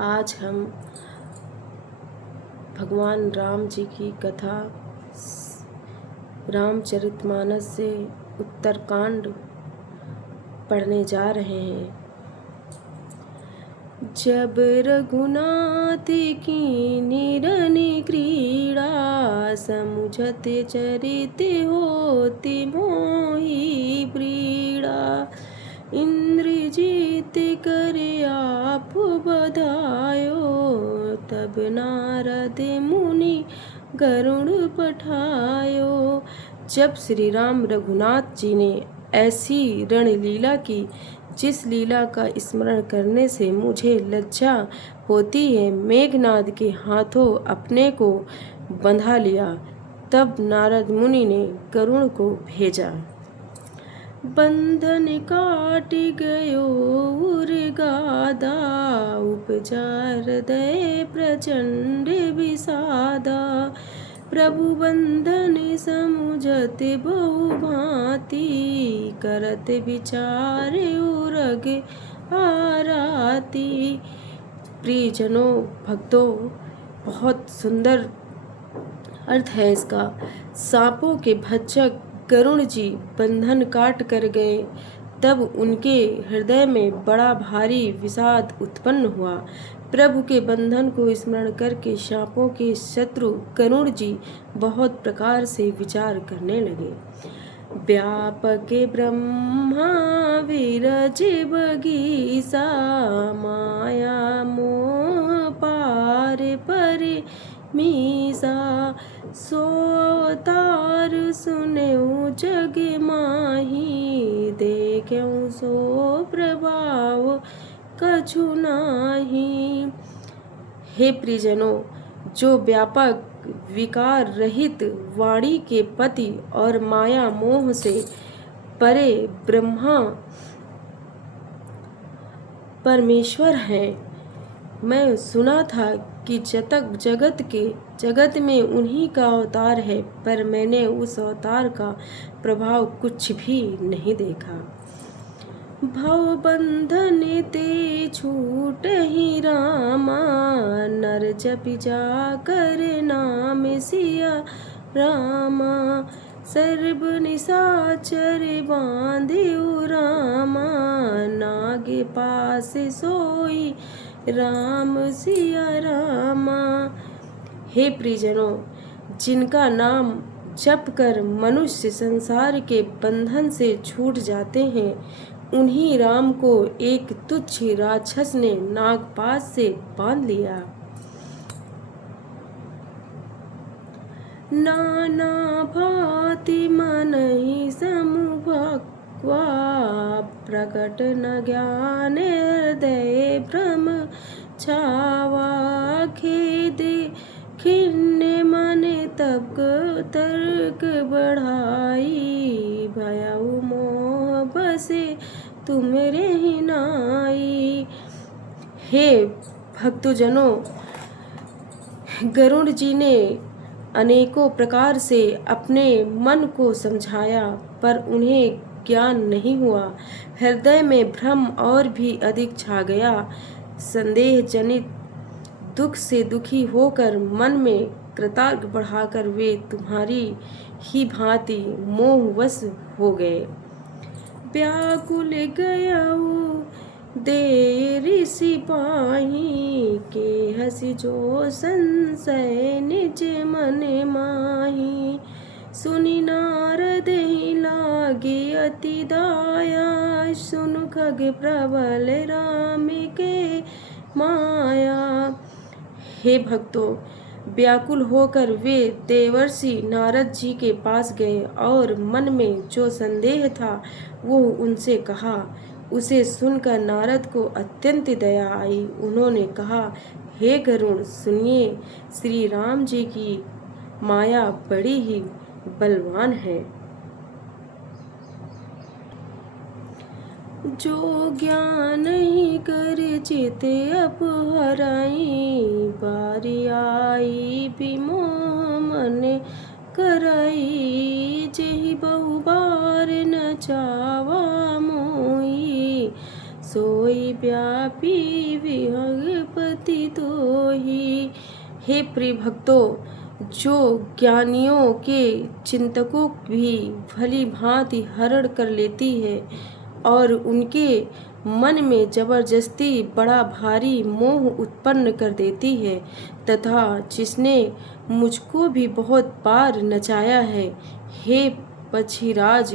आज हम भगवान राम जी की कथा रामचरितमानस से उत्तरकांड पढ़ने जा रहे हैं। जब रघुनाथ की निरनि क्रीड़ा, समुझत चरित होति मोहि प्रीड़ा। इंद्रजीत कर आप बधायो, तब नारद मुनि गरुड़ पठायो। जब श्री राम रघुनाथ जी ने ऐसी रणलीला की जिस लीला का स्मरण करने से मुझे लज्जा होती है, मेघनाद के हाथों अपने को बंधा लिया, तब नारद मुनि ने गरुड़ को भेजा। बंधन काट गयो उर्गादा, उपजा हृदय प्रचंड विषादा। प्रभु बंधन समुझत बहु भांति, करत विचार उरग आराती। प्रियजनों, भक्तों, बहुत सुंदर अर्थ है इसका। सांपों के भक्षक गरुड़ जी बंधन काट कर गए, तब उनके हृदय में बड़ा भारी विषाद उत्पन्न हुआ। प्रभु के बंधन को स्मरण करके सांपों के शत्रु गरुड़ जी बहुत प्रकार से विचार करने लगे। व्यापक ब्रह्मा विरज बगीसा, माया मोह पार पर मीसा। सो अवतार सुनेऊ जग माही, देखेऊ सो प्रभाव कछु नाही। हे प्रियजनों, जो व्यापक विकार रहित वाणी के पति और माया मोह से परे ब्रह्मा परमेश्वर हैं, मैं सुना था कि जगत में उन्हीं का अवतार है, पर मैंने उस अवतार का प्रभाव कुछ भी नहीं देखा। भव बंधन ते छूट ही रामा, नर जपि जाकर नाम सिया रामा। सर्ब निशाचर बांधिउ रामा, नागे पास सोई राम सिया रामा। हे प्रियजनों, जिनका नाम जप कर मनुष्य संसार के बंधन से छूट जाते हैं, उन्हीं राम को एक तुच्छ राक्षस ने नागपाश से बांध लिया। नाना भांति मनहि समुभक्वा, प्रकट न ज्ञान हृदय भ्रम छावा। खेद खिन्न मन तब तर्क बढ़ाई, भयउ मोह बसे तुमरे ही नाई। हे भक्तजनों, गरुड़ जी ने अनेकों प्रकार से अपने मन को समझाया, पर उन्हें ज्ञान नहीं हुआ। हृदय में भ्रम और भी अधिक छा गया। संदेह जनित दुख से दुखी होकर मन में कृतार्थ बढ़ाकर वे तुम्हारी ही भांति मोहवश हो गए। व्याकुल गयाऊ देर सिपाही, के हसी जो संशय निज मन माही। सुनि नारद ही लागे अति दाया, सुनु खग प्रबल राम के माया। हे भक्तों, व्याकुल होकर वे देवर्षि नारद जी के पास गए और मन में जो संदेह था वो उनसे कहा। उसे सुनकर नारद को अत्यंत दया आई। उन्होंने कहा, हे गरुड़, सुनिए, श्री राम जी की माया बड़ी ही बलवान है। जो ज्ञान ही कर चित अपहराई, बारी आई विमोह मन कराई। जेहि बहु बार न चावा मोई, सोई व्यापी विहगपति तोहि। हे प्रिय भक्तों, जो ज्ञानियों के चिंतकों भी भली भांति हरण कर लेती है और उनके मन में जबरदस्ती बड़ा भारी मोह उत्पन्न कर देती है, तथा जिसने मुझको भी बहुत बार नचाया है, हे पक्षीराज,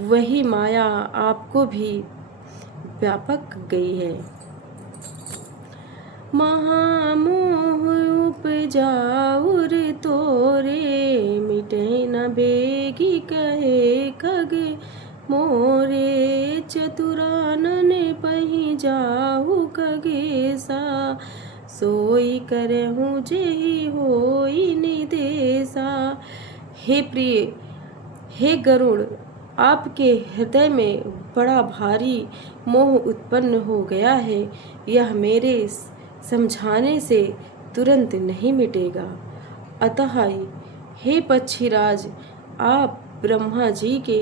वही माया आपको भी व्यापक गई है। महामोह उपजाउर तोरे, मिटे न बेगी कहे खग मोरे। चतुरानन पही जाहु खगेसा, सोई करहु जेहि होई निदेशा। हे प्रिय, हे गरुड़, आपके हृदय में बड़ा भारी मोह उत्पन्न हो गया है। यह मेरे समझाने से तुरंत नहीं मिटेगा। अतः हे पक्षीराज, आप ब्रह्मा जी के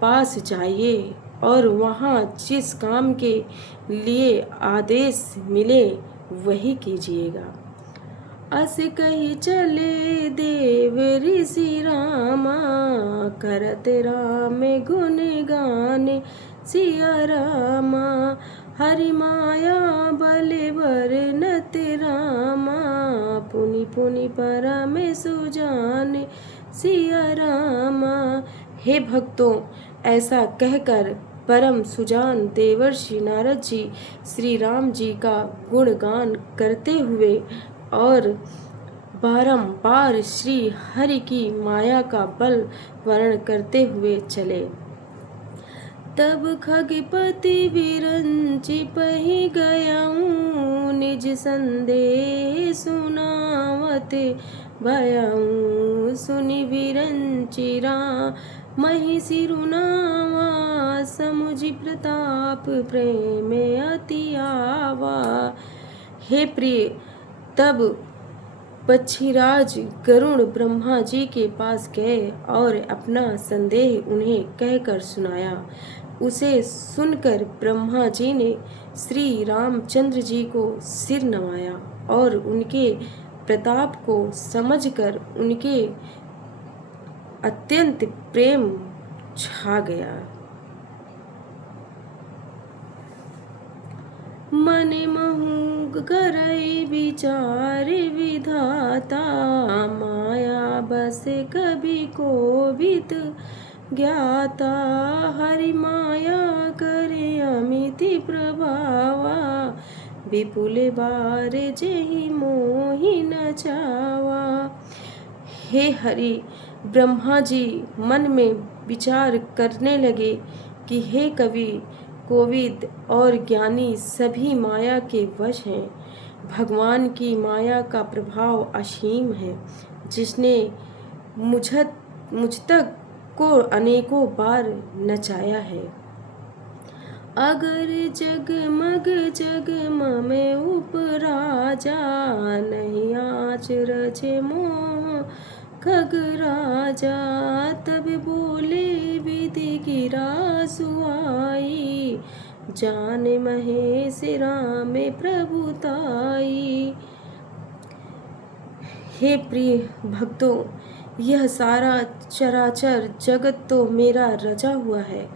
पास जाइए और वहाँ जिस काम के लिए आदेश मिले वही कीजिएगा। अस कही चले देव ऋषि रामा, करत राम गुण गान सिया रामा। हरि माया बल बरनत रामा, पुनि पुनि परम सुजान सिया रामा। हे भक्तों, ऐसा कहकर परम सुजान देवर्षि नारद जी श्री राम जी का गुणगान करते हुए और बारंबार श्री हरि की माया का बल वर्णन करते हुए चले। तब खगपति विरंचि पहि गयाऊं, निज संदेह सुनावत भयाऊं। सुनि विरंचि रामहि सिरुनावा, समुझि प्रताप प्रेम अति आवा। हे प्रिय, तब पक्षीराज गरुड़ ब्रह्मा जी के पास गए और अपना संदेह उन्हें कहकर सुनाया। उसे सुनकर ब्रह्मा जी ने श्री रामचंद्र जी को सिर नवाया और उनके प्रताप को समझकर उनके अत्यंत प्रेम छा गया। मन महु करई विचार विधाता, माया बस कभी कोविद ज्ञाता। हरि माया करे अमिति प्रभावा, विपुल बार जेहि मोहि नचावा। हे हरि, ब्रह्मा जी मन में विचार करने लगे कि हे कवि, कोविद और ज्ञानी सभी माया के वश हैं। भगवान की माया का प्रभाव असीम है, जिसने मुझ तक को अनेकों बार नचाया है। अगर जगमग जगममे उपराजा, नहीं आच रचे मोह खग राजा। तब बोले विधि गिरा सुहाई, जान महेश राम प्रभुताई। हे प्रिय भक्तों, यह सारा चराचर जगत तो मेरा रचा हुआ है,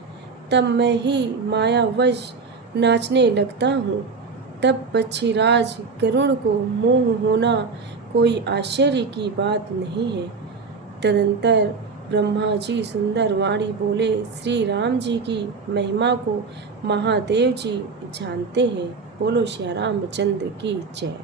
तब मैं ही मायावश नाचने लगता हूँ। तब पक्षीराज गरुड़ को मोह होना कोई आश्चर्य की बात नहीं है। तदंतर ब्रह्मा जी सुंदर वाणी बोले, श्री राम जी की महिमा को महादेव जी जानते हैं। बोलो श्री रामचंद्र की जय।